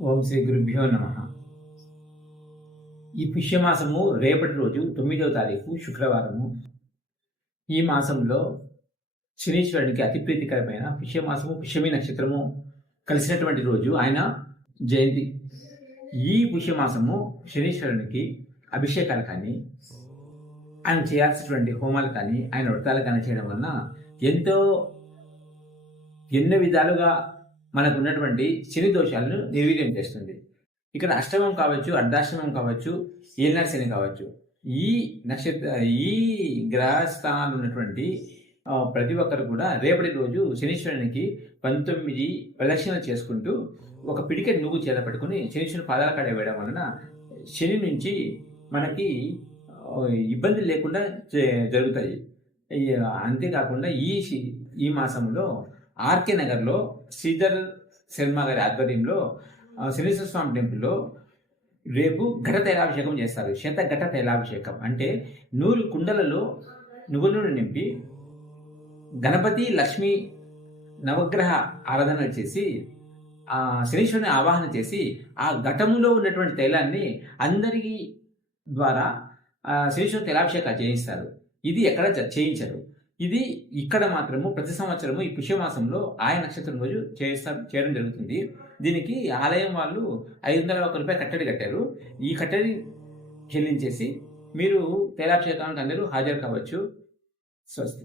ఓం శ్రీ గురుభ్యో నమ. ఈ పుష్యమాసము రేపటి రోజు 9వ తారీఖు శుక్రవారము. ఈ మాసంలో శనీశ్వరునికి అతి ప్రీతికరమైన పుష్యమాసము, పుష్యమి నక్షత్రము కలిసినటువంటి రోజు ఆయన జయంతి. ఈ పుష్యమాసము శనీశ్వరునికి అభిషేకాలు కానీ, ఆయన చేయాల్సినటువంటి హోమాలు కానీ, ఆయన వ్రతాలు కానీ చేయడం వలన ఎన్నో విధాలుగా మనకు ఉన్నటువంటి శని దోషాలను నిర్వీర్యం చేస్తుంది. ఇక్కడ అష్టమం కావచ్చు, అర్ధాష్టమం కావచ్చు, ఏలినాటి శని కావచ్చు, ఈ గ్రహస్థానాలు ఉన్నటువంటి ప్రతి ఒక్కరు కూడా రేపటి రోజు శనీశ్వరునికి 19 ప్రదక్షిణలు చేసుకుంటూ ఒక పిడికెట్ నువ్వు చేత పట్టుకుని శనీశ్వరుని పాదాల కాడ వేయడం వలన శని నుంచి మనకి ఇబ్బందులు లేకుండా జరుగుతాయి. అంతేకాకుండా ఈ మాసంలో ఆర్కే నగర్లో శ్రీధర్ శర్మ గారి ఆధ్వర్యంలో శనీశ్వర స్వామి టెంపుల్లో రేపు ఘట తైలాభిషేకం చేస్తారు. ఘట తైలాభిషేకం అంటే 100 కుండలలో నువ్వుల నూనె నింపి గణపతి, లక్ష్మి నవగ్రహ ఆరాధన చేసి శనీశ్వరుని ఆవాహన చేసి ఆ ఘటములో ఉన్నటువంటి తైలాన్ని అందరికీ ద్వారా శనీశ్వరుని తైలాభిషేకాలు చేయిస్తారు. ఇది ఎక్కడ చేయించరు. ఇది ఇక్కడ మాత్రము ప్రతి సంవత్సరము ఈ పుష్యమాసంలో ఆయన నక్షత్రం రోజు చేయడం జరుగుతుంది. దీనికి ఆలయం వాళ్ళు 501 రూపాయలు కట్టడి కట్టారు. ఈ కట్టడి చెల్లించేసి మీరు తైలాభిషేకానికి అందరూ హాజరు కావచ్చు. స్వస్తి.